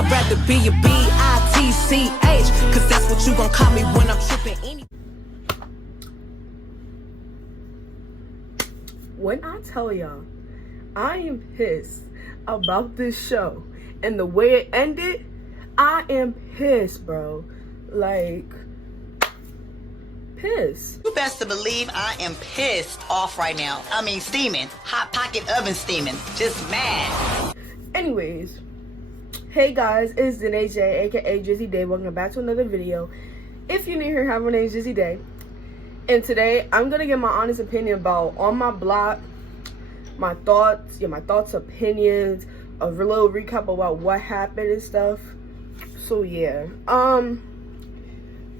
I'd rather be a B-I-T-C-H, cause that's what you gon' call me when I'm tripping any. When I tell y'all, I am pissed about this show and the way it ended, I am pissed, bro. Like, pissed. You best to believe I am pissed off right now. I mean, steaming. Hot pocket oven steaming. Just mad. Anyways, hey guys, it's Danae J, aka Drizzy Day. Welcome back to another video. If you're new here, hi, my name is Drizzy Day. And today, I'm gonna give my honest opinion about On My Block, my thoughts, opinions, a little recap about what happened and stuff. So yeah,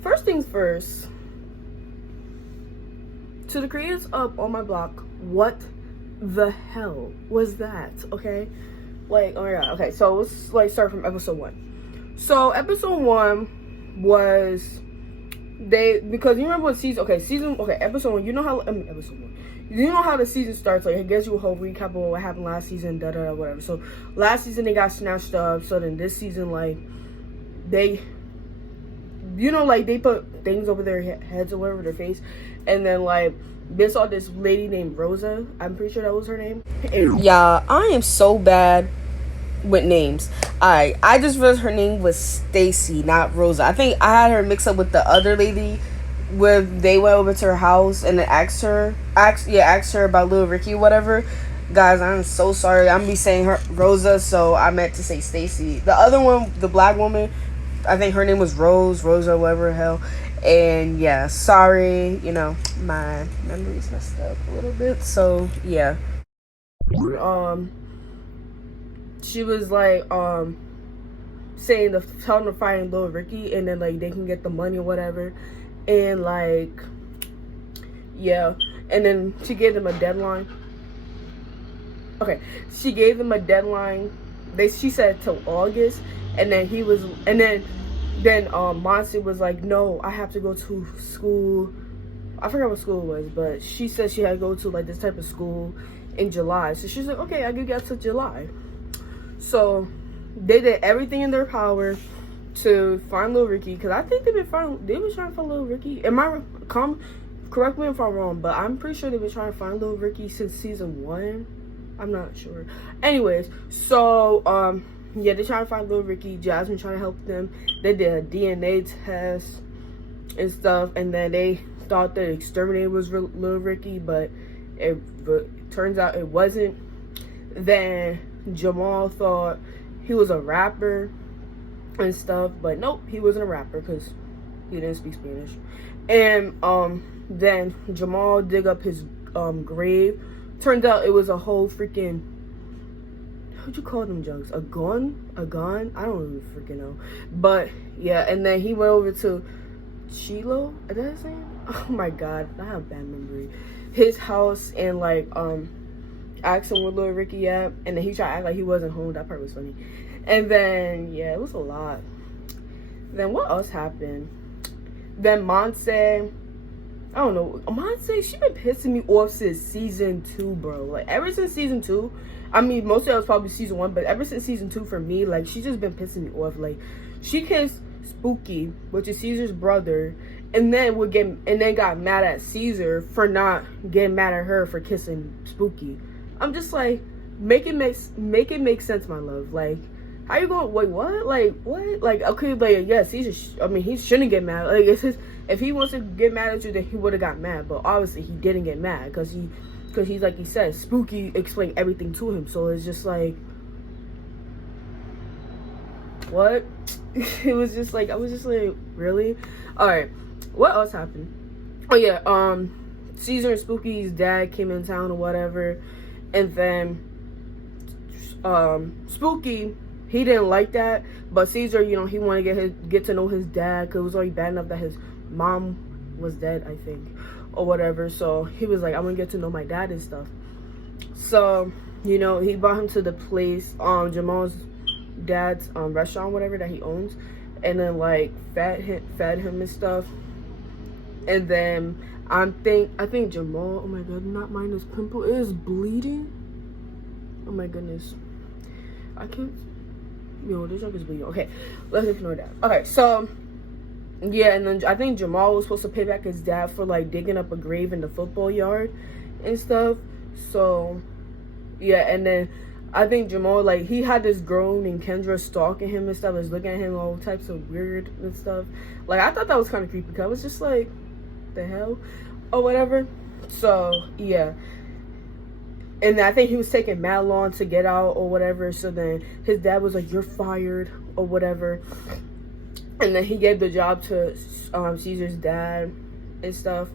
first things first, to the creators of On My Block, what the hell was that? Okay, like, oh my god. Okay, so let's like start from episode 1. So episode 1 was because you remember what episode 1, you know how episode 1, you know how the season starts, like, I guess you a whole recap of what happened last season, whatever. So last season they got snatched up, so then this season, like, they, you know, like, they put things over their heads or whatever, their face, and then, like, they saw this lady named Rosa, I'm pretty sure that was her name. Yeah, I am so bad with names. I just realized her name was Stacy, not Rosa. I think I had her mixed up with the other lady where they went over to her house and then asked her about Lil Ricky or whatever. Guys, I'm so sorry. I'm be saying her Rosa, so I meant to say Stacy. The other one, the black woman, I think her name was Rosa, whatever the hell. And yeah, sorry, you know, my memory's messed up a little bit. So yeah. She was like saying telling them to find Lil Ricky and then like they can get the money or whatever, and like yeah, and then she gave them a deadline. Okay, she gave them a deadline. She said till August, and then Monster was like, no, I have to go to school. I forgot what school it was, but she said she had to go to like this type of school in July. So she's like, okay, I can get to July. So they did everything in their power to find Lil Ricky, because I think they were trying to find Lil Ricky. Correct me if I'm wrong, but I'm pretty sure they've been trying to find Lil Ricky since season 1. I'm not sure. Anyways, so yeah, they're trying to find Lil Ricky. Jasmine trying to help them. They did a DNA test and stuff, and then they thought that Exterminator was Lil Ricky, but it turns out it wasn't. Then Jamal thought he was a rapper and stuff, but nope, he wasn't a rapper because he didn't speak Spanish. And then Jamal dig up his grave. Turns out it was a whole freaking, what'd you call them jugs? A gun? I don't even freaking know. But yeah, and then he went over to Chilo, is that his name? Oh my god, I have bad memory. His house, and like asked him where Lil Ricky at, and then he tried to act like he wasn't home. That part was funny. And then yeah, it was a lot. Then what else happened? Then Monse, I don't know, Monse, she been pissing me off since season 2, bro. Like ever since season 2, I mean mostly it was probably season 1, but ever since season 2 for me, like she just been pissing me off. Like she kissed Spooky, which is Caesar's brother, and then got mad at Caesar for not getting mad at her for kissing Spooky. I'm just like, make it make sense, my love. Like, how you going? Wait, what? Like, what? Like, okay, but yes, he shouldn't get mad. Like, it's his. If he wants to get mad at you, then he would have got mad. But obviously, he didn't get mad because he's like he said, Spooky explained everything to him. So it's just like, what? It was just like, I was just like, really? All right, what else happened? Oh yeah, Caesar and Spooky's dad came in town or whatever. And then Spooky, he didn't like that, but Caesar, you know, he wanted to get to know his dad, because it was already bad enough that his mom was dead, I think, or whatever. So he was like, I want to get to know my dad and stuff. So, you know, he brought him to the place, Jamal's dad's restaurant, whatever, that he owns, and then like fed him and stuff. And then I think Jamal, oh my god, not mind this pimple, it is bleeding. Oh my goodness, I can't, Yo, this junk is bleeding. Okay, let's ignore that. Okay, so yeah, and then I think Jamal was supposed to pay back his dad for like digging up a grave in the football yard and stuff. So yeah, and then I think Jamal, like, he had this girl named Kendra stalking him and stuff, was looking at him all types of weird and stuff. Like, I thought that was kind of creepy, because I was just like, the hell? Or whatever. So, yeah. And I think he was taking mad long to get out or whatever. So then his dad was like, you're fired or whatever. And then he gave the job to Caesar's dad and stuff.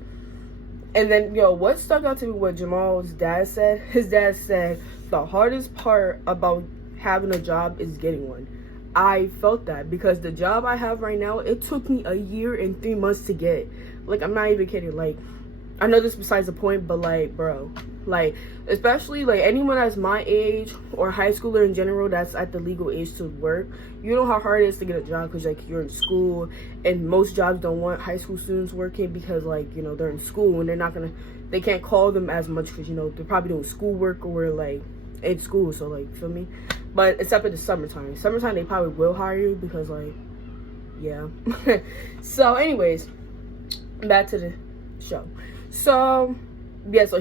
And then, yo, what stuck out to me, what Jamal's dad said, his dad said, the hardest part about having a job is getting one. I felt that, because the job I have right now, it took me 1 year and 3 months to get. Like, I'm not even kidding. Like, I know this is besides the point, but like, bro, like, especially like anyone that's my age or high schooler in general that's at the legal age to work, you know how hard it is to get a job, because like you're in school, and most jobs don't want high school students working because, like, you know, they're in school and they can't call them as much, because, you know, they're probably doing schoolwork or like in school. So like, feel me? But except in the summertime they probably will hire you, because like, yeah. So anyways, back to the show. So yeah, so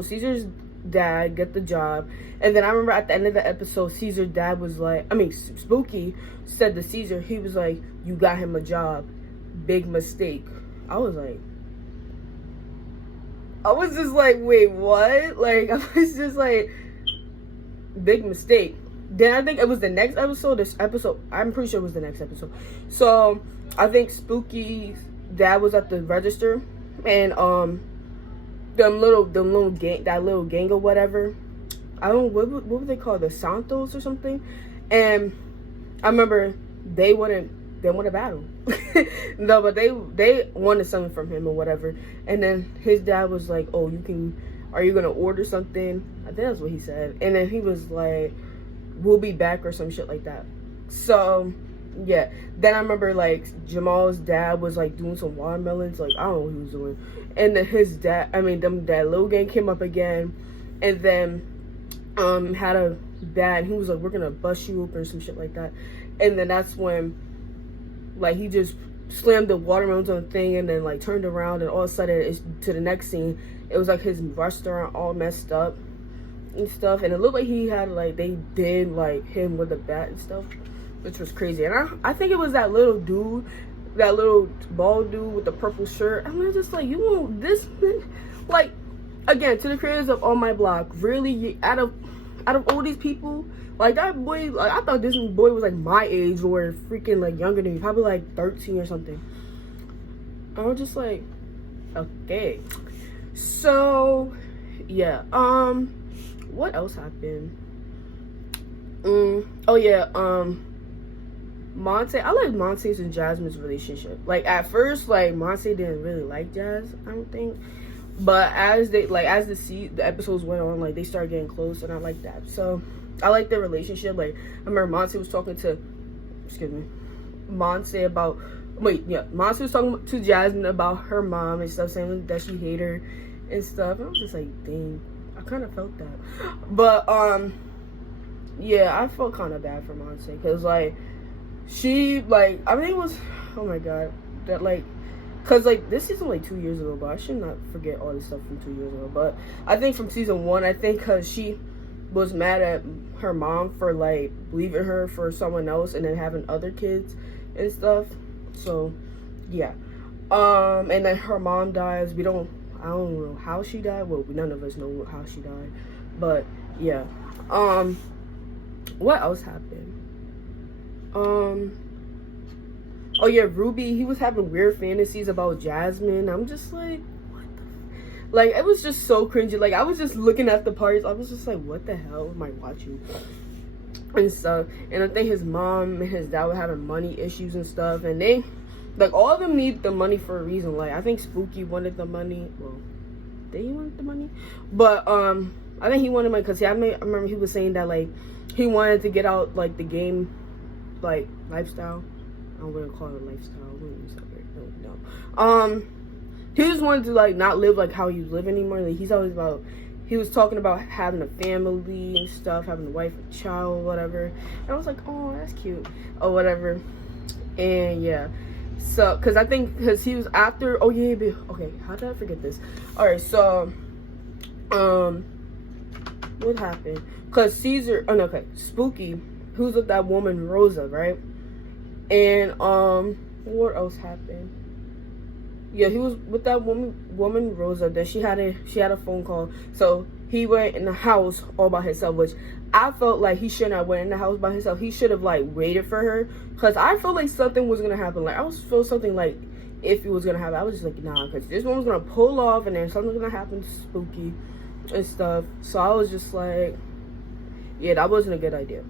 Caesar's dad get the job, and then I remember at the end of the episode, Caesar's dad was like, Spooky said to Caesar, he was like, you got him a job, big mistake. I was just like, wait, what? Like, I was just like, big mistake. Then I think it was the next episode, I'm pretty sure it was the next episode. So I think Spooky's dad was at the register, and that little gang or whatever, I don't know, what would they call, the Santos or something. And I remember they wanted a battle. No, but they wanted something from him or whatever. And then his dad was like, oh, are you gonna order something? I think that's what he said. And then he was like, we'll be back or some shit like that. So yeah, then I remember like Jamal's dad was like doing some watermelons, like I don't know what he was doing. And then his dad, that little gang came up again, and then had a bat, and he was like, we're gonna bust you open or some shit like that. And then that's when like he just slammed the watermelons on the thing, and then like turned around, and all of a sudden it's to the next scene. It was like his restaurant all messed up and stuff, and it looked like he had like they did like him with a bat and stuff, which was crazy. And I think it was that little dude, that little bald dude with the purple shirt. I'm just like, you want this? Like, again, to the creators of On My Block, really, out of all these people, like that boy, like I thought this boy was like my age or freaking like younger than me, probably like 13 or something. I was just like, okay. So yeah, what else happened? Oh yeah, Monte, I like Monte's and Jasmine's relationship. Like at first, like Monte didn't really like Jazz, I don't think. But as the episodes went on, like they started getting close, and I like that. So I like their relationship. Like I remember Monte was talking to, Monte was talking to Jasmine about her mom and stuff, saying that she hated her and stuff. And I was just like, dang, I kind of felt that. But yeah, I felt kind of bad for Monte, because like she, like, I think it was, oh my god, that like, because like this season like 2 years ago, but I should not forget all this stuff from 2 years ago. But I think from season 1, I think because she was mad at her mom for like leaving her for someone else and then having other kids and stuff. So yeah, and then her mom dies. I don't know how she died. Well, none of us know how she died, but yeah. What else happened? Oh yeah, Ruby, he was having weird fantasies about Jasmine. I'm just like, what the like, it was just so cringy. Like, I was just looking at the parts, I was just like, what the hell am I watching and stuff. And I think his mom and his dad were having money issues and stuff, and they, like, all of them need the money for a reason. Like, I think Spooky wanted the money. Well, did he want the money? But I think he wanted money because I remember he was saying that like he wanted to get out like the game like lifestyle. I don't want to call it a lifestyle. No. He just wanted to like not live like how he was living anymore. Like he's always about he was talking about having a family and stuff, having a wife, a child, whatever. And I was like, oh, that's cute, or whatever. And yeah, so because I think because he was after. Oh yeah, okay. How did I forget this? All right, so what happened? Because Caesar, oh no, okay, Spooky, who's with that woman Rosa, right? And what else happened? Yeah, he was with that woman Rosa. Then she had a phone call. So he went in the house all by himself, which I felt like he shouldn't have went in the house by himself. He should have like waited for her, because I felt like something was gonna happen. Like I was feel something like if it was gonna happen. I was just like, nah, because this one was gonna pull off and then something's gonna happen to Spooky and stuff. So I was just like, yeah, that wasn't a good idea.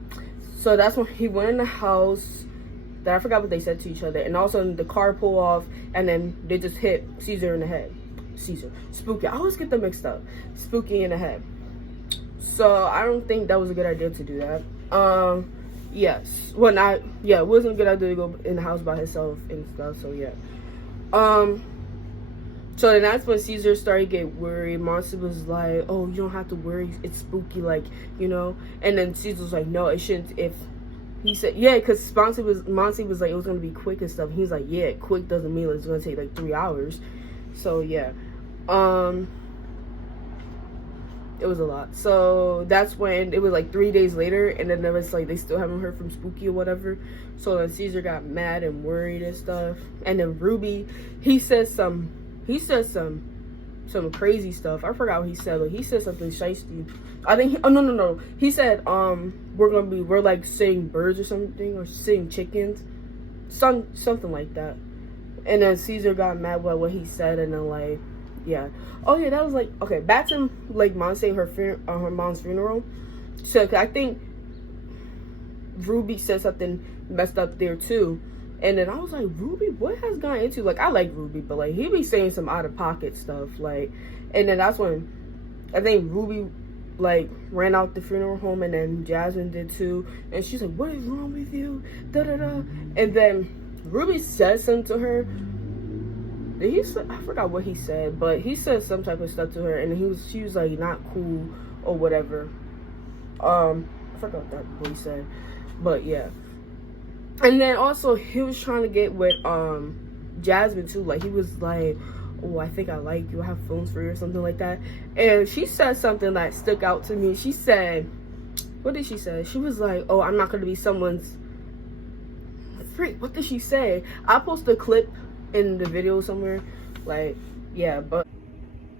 So that's when he went in the house. That I forgot what they said to each other, and all of a sudden the car pulled off, and then they just hit Caesar in the head. Spooky. I always get them mixed up. Spooky in the head. So I don't think that was a good idea to do that. Yes. Well, not. Yeah, it wasn't a good idea to go in the house by himself and stuff. So yeah. So then that's when Caesar started to get worried. Monster was like, "Oh, you don't have to worry. It's Spooky, like, you know." And then Caesar was like, "No, it shouldn't. If." He said, yeah, because Monty was like, it was going to be quick and stuff. He's like, yeah, quick doesn't mean it's going to take like 3 hours. So, yeah. It was a lot. So, that's when it was like 3 days later. And then there was like, they still haven't heard from Spooky or whatever. So, then Caesar got mad and worried and stuff. And then Ruby, he said some crazy stuff. I forgot what he said, but he said something shiesty. I think no. He said, we're like saying birds or something, or saying chickens. Something like that. And then Caesar got mad with what he said, and then like, yeah. Oh yeah, that was like, okay, back to like Mom saying her mom's funeral. So I think Ruby said something messed up there too. And then I was like, Ruby, what has gone into? Like, I like Ruby, but like he be saying some out of pocket stuff. Like, and then that's when I think Ruby like ran out the funeral home, and then Jasmine did too. And she's like, what is wrong with you? Da da da. And then Ruby said something to her. Did he say, I forgot what he said, but he said some type of stuff to her, and she was like not cool or whatever. I forgot what he said, but yeah. And then also he was trying to get with Jasmine too. Like he was like, oh, I think I like you, I have feelings for you or something like that. And she said something that stuck out to me. She said, what did she say? She was like, oh, I'm not going to be someone's freak. What did she say? I'll post a clip in the video somewhere. Like, yeah, but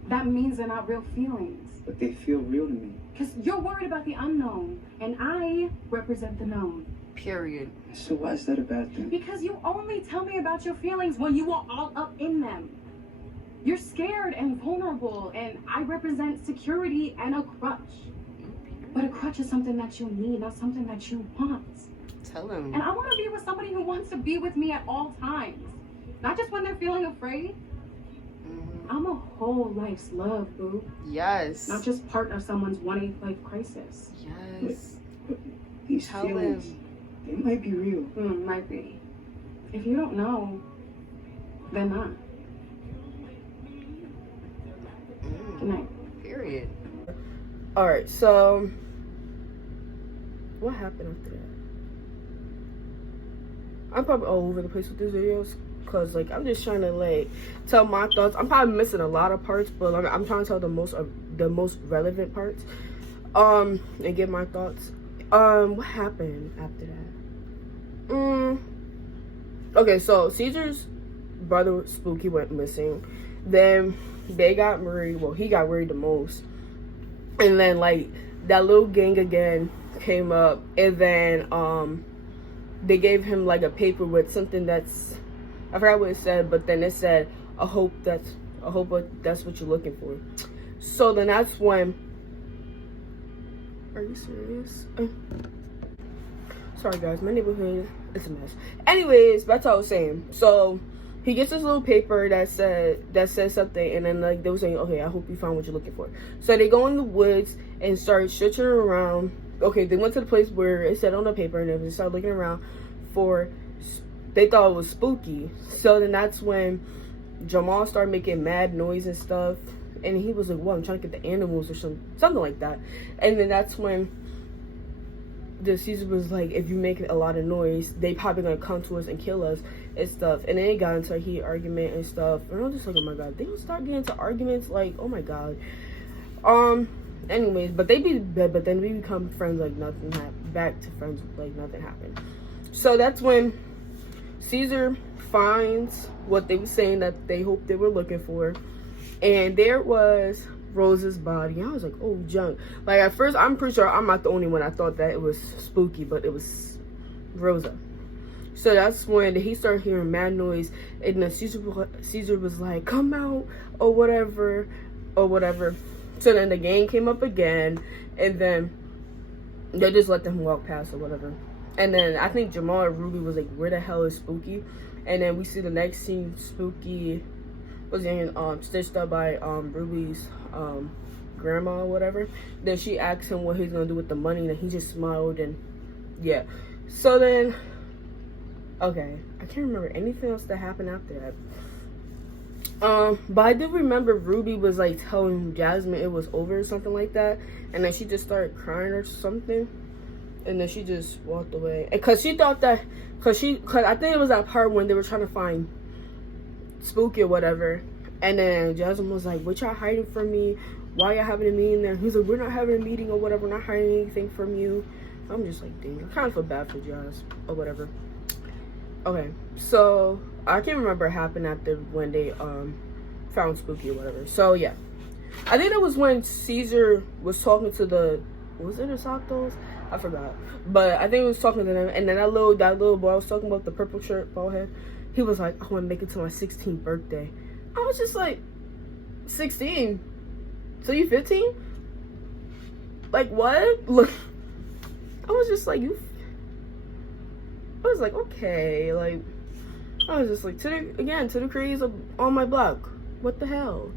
that means they're not real feelings. But they feel real to me. Because you're worried about the unknown, and I represent the known. period. So why is that a bad thing? Because you only tell me about your feelings when you are all up in them. You're scared and vulnerable, and I represent security and a crutch. But a crutch is something that you need, not something that you want. Tell him. And I want to be with somebody who wants to be with me at all times. Not just when they're feeling afraid. I'm a whole life's love, boo. Yes. Not just part of someone's 1/8 life crisis. Yes. But these Tell feelings, him. they might be real. Might be. If you don't know, then not. Good night. Period. Alright, so what happened after that? I'm probably all over the place with these videos, because like I'm just trying to like tell my thoughts. I'm probably missing a lot of parts, but I'm trying to tell the most relevant parts, and give my thoughts. What happened after that? Okay, so Caesar's brother Spooky went missing. Then they got worried. Well, he got worried the most. And then like that little gang again came up, and then they gave him like a paper with something that's, I forgot what it said, but then it said, I hope that's what you're looking for. So then that's when, are you serious? Sorry guys, my neighborhood is a mess. Anyways, that's what I was saying. So he gets this little paper that says something, and then like they were saying, okay, I hope you found what you're looking for. So they go in the woods and start searching around. Okay, they went to the place where it said on the paper, and they started looking around for, they thought it was Spooky. So then that's when Jamal started making mad noise and stuff, And he was like, well, I'm trying to get the animals or something like that. And then that's when the Caesar was like, if you make a lot of noise, they probably gonna come to us and kill us and stuff. And then they got into a heated argument and stuff. And I was just like, oh my god, they would start getting into arguments, like, oh my god. Anyways, but then we become friends like nothing happened. Back to friends like nothing happened. So that's when Caesar finds what they were saying that they hoped they were looking for, and there was Rosa's body. I was like, oh, junk. Like, at first, I'm pretty sure I'm not the only one. I thought that it was spooky, but it was Rosa. So that's when he started hearing mad noise, and then Caesar was like, come out, or whatever. So then the gang came up again, and then they just let them walk past or whatever. And then I think Jamal and Ruby was like, where the hell is Spooky? And then we see the next scene, Spooky was getting stitched up by Ruby's grandma or whatever. Then she asked him what he's gonna do with the money, and he just smiled, and yeah. So then, okay, I can't remember anything else that happened after that. But I do remember Ruby was like telling Jasmine it was over or something like that, and then she just started crying or something, and then she just walked away. And cause she thought that, cause I think it was that part when they were trying to find Spooky or whatever, and then Jasmine was like, "What y'all hiding from me? Why y'all having a meeting there?" He's like, "We're not having a meeting or whatever. We're not hiding anything from you." I'm just like, dang, I kind of feel bad for Jas or whatever. Okay, so I can't remember what happened after when they found Spooky or whatever. So yeah, I think that was when Caesar was talking to was it the Satos? I forgot, but I think he was talking to them, and then that little boy I was talking about, the purple shirt, bald head. He was like, I want to make it to my 16th birthday. I was just like, 16? So you 15? Like, what? Look, I was just like, I was like, okay, like, I was just like, to the creators on my block. What the hell?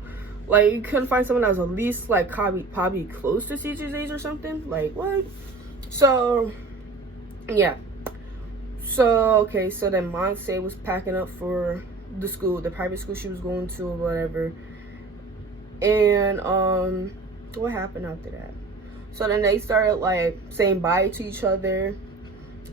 Like, you couldn't find someone that was at least, like, probably close to Caesar's age or something? Like, what? So, yeah. So, okay, so then Monse was packing up for the private school she was going to or whatever. And, what happened after that? So then they started, like, saying bye to each other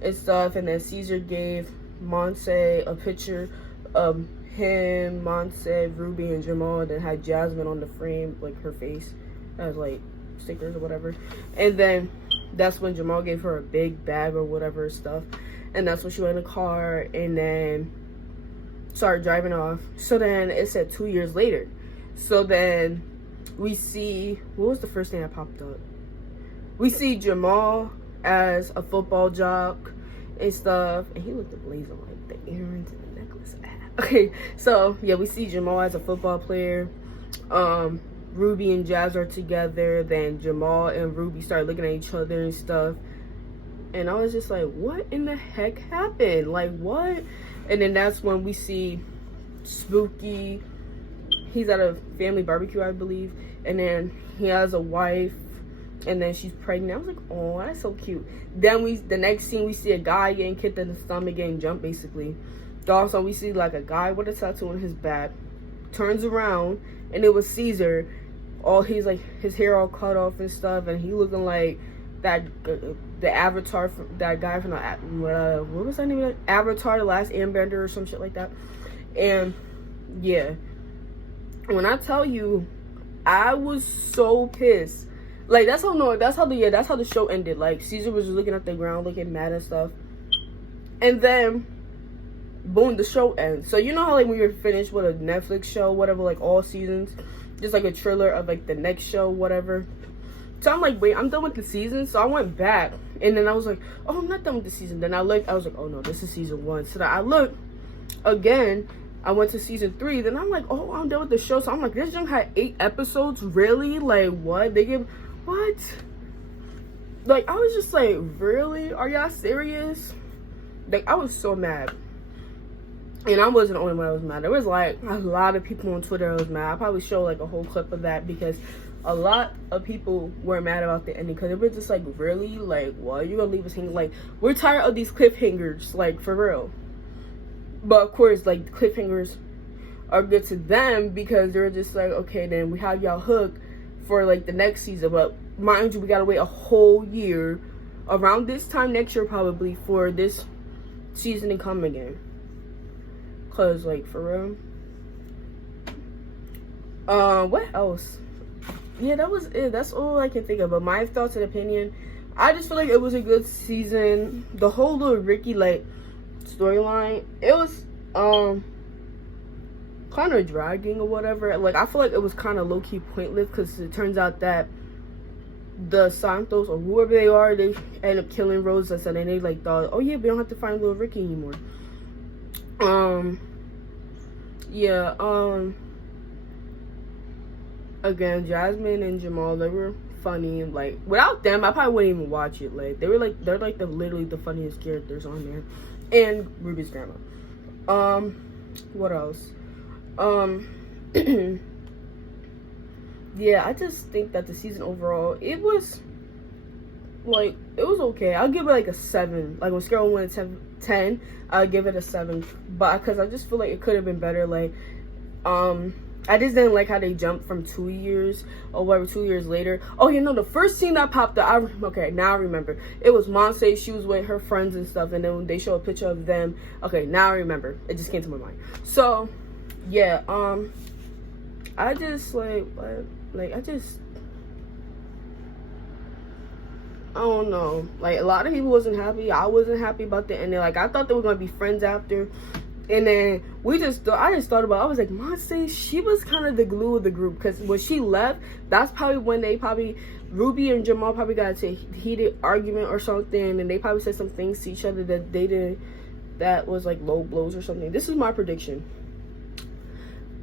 and stuff, and then Caesar gave Monse a picture of him, Monse, Ruby, and Jamal, that had Jasmine on the frame, like her face as like stickers or whatever. And then that's when Jamal gave her a big bag or whatever stuff, and that's when she went in the car and then started driving off. So then it said 2 years later. So then we see, what was the first thing that popped up? We see Jamal as a football jock and stuff, and he looked blazing, like the earrings and the necklace. Okay, so yeah, we see Jamal as a football player. Ruby and Jazz are together. Then Jamal and Ruby start looking at each other and stuff, and I was just like, what in the heck happened? Like, what? And then that's when we see Spooky. He's at a family barbecue, I believe, and then he has a wife, and then she's pregnant. I was like, oh, that's so cute. Then the next scene, we see a guy getting kicked in the stomach, getting jumped, basically. Also, we see like a guy with a tattoo on his back, turns around, and it was Caesar. He's like, his hair all cut off and stuff, and he looking like that the Avatar, that guy from the what was that name of it? Avatar, the Last Airbender or some shit like that. And yeah, when I tell you, I was so pissed. Like, that's how the show ended. Like, Caesar was just looking at the ground, looking mad and stuff. And then, boom, the show ends. So, you know how, like, when you're finished with a Netflix show, whatever, like, all seasons, just, like, a trailer of, like, the next show, whatever. So, I'm like, wait, I'm done with the season? So, I went back. And then I was like, oh, I'm not done with the season. Then I looked, I was like, oh, no, this is season 1. So, then I looked again. I went to season 3. Then I'm like, oh, I'm done with the show. So, I'm like, this junk had 8 episodes? Really? Like, what? What? Like, I was just like, really? Are y'all serious? Like, I was so mad. And I wasn't the only one that was mad. There was, like, a lot of people on Twitter that was mad. I'll probably show, like, a whole clip of that, because a lot of people were mad about the ending. Because it was just like, really? Like, what? You gonna leave us hanging? Like, we're tired of these cliffhangers. Like, for real. But, of course, like, cliffhangers are good to them because they're just like, okay, then we have y'all hooked for like the next season. But mind you, we gotta wait a whole year, around this time next year probably, for this season to come again. Cause like, for real. What else? Yeah, that was it. That's all I can think of. But my thoughts and opinion, I just feel like it was a good season. The whole little Ricky like storyline, it was kind of dragging or whatever. Like, I feel like it was kind of low-key pointless because it turns out that the Santos or whoever they are, they end up killing Rosa, and then they like thought, oh yeah, we don't have to find little Ricky anymore. Again, Jasmine and Jamal, they were funny. Like, without them, I probably wouldn't even watch it. Like, they're like literally the funniest characters on there. And Ruby's grandma. What else? Yeah, I just think that the season overall, it was okay. I'll give it like a 7. Like, on scale of 1 to 10, I'll give it a 7. But because I just feel like it could have been better. Like, I just didn't like how they jumped from 2 years or whatever, 2 years later. Oh, you know, the first scene that popped up, okay, now I remember. It was Monse, she was with her friends and stuff, and then they show a picture of them. Okay, now I remember. It just came to my mind. So, yeah, I just, I don't know. Like, a lot of people wasn't happy. I wasn't happy about the ending. Like, I thought they were going to be friends after. And then I just thought about it. I was like, Monse, she was kind of the glue of the group. Because when she left, that's probably when Ruby and Jamal probably got into a heated argument or something. And they probably said some things to each other that they did, that was like low blows or something. This is my prediction.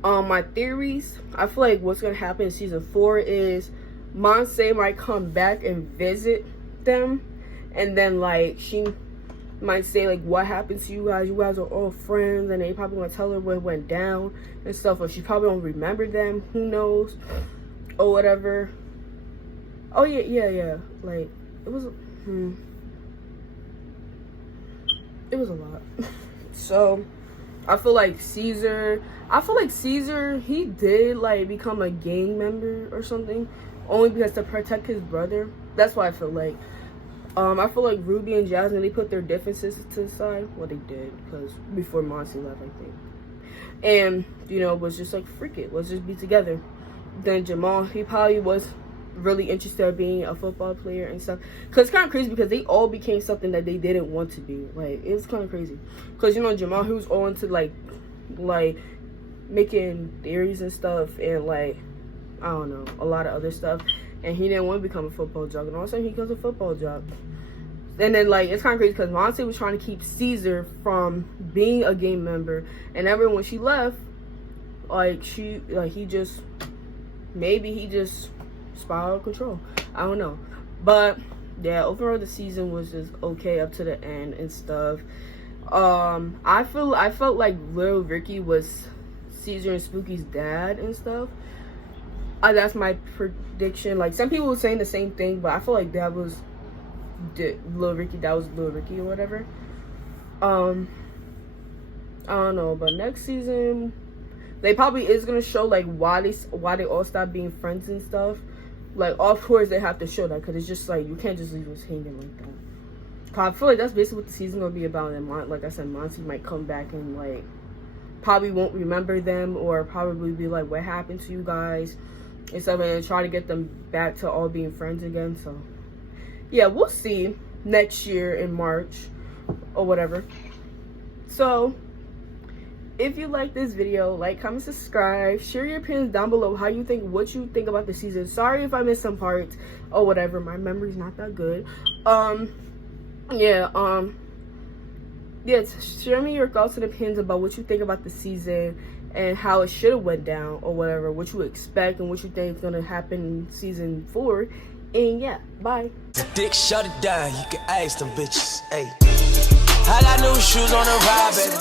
My theories, I feel like what's going to happen in season 4 is Monse might come back and visit them. And then, like, she might say, like, what happened to you guys? You guys are all friends. And they probably want to tell her what went down and stuff. Or she probably don't remember them. Who knows? Or whatever. Oh, yeah. Like, it was a lot. So, I feel like Caesar, he did, like, become a gang member or something. Only because to protect his brother. That's why I feel like. I feel like Ruby and Jasmine, they put their differences to the side. Well, they did, because before Monse left, I think. And, you know, was just like, frick it, let's just be together. Then Jamal, he probably was really interested in being a football player and stuff. Because it's kind of crazy because they all became something that they didn't want to be. Like, it was kind of crazy. Because, you know, Jamal, he was all into, like making theories and stuff. And, like, I don't know, a lot of other stuff. And he didn't want to become a football jock. And all of a sudden, he becomes a football jock. And then, like, it's kind of crazy because Monse was trying to keep Caesar from being a gang member. And everyone, when she left, maybe he just spiraled out of control. I don't know. But, yeah, overall, the season was just okay up to the end and stuff. I felt like Lil Ricky was Caesar and Spooky's dad and stuff. That's my prediction. Like, some people were saying the same thing, but I feel like that was Lil Ricky. That was Lil Ricky or whatever. I don't know, but next season they probably is gonna show like why they all stopped being friends and stuff. Like, of course they have to show that because it's just like you can't just leave us hanging like that. Cause I feel like that's basically what the season gonna be about. And like I said, Monty might come back and like probably won't remember them or probably be like, what happened to you guys? And stuff, and try to get them back to all being friends again. So yeah, we'll see next year in March or whatever. So if you like this video, like, comment, subscribe, share your opinions down below what you think about the season. Sorry if I missed some parts or whatever, my memory's not that good. Share me your thoughts and opinions about what you think about the season and how it should have went down or whatever, what you expect and what you think is gonna happen in season 4. And yeah, bye. Dick, shut it down. You can ask them bitches. Hey, I got new shoes on the ride, baby.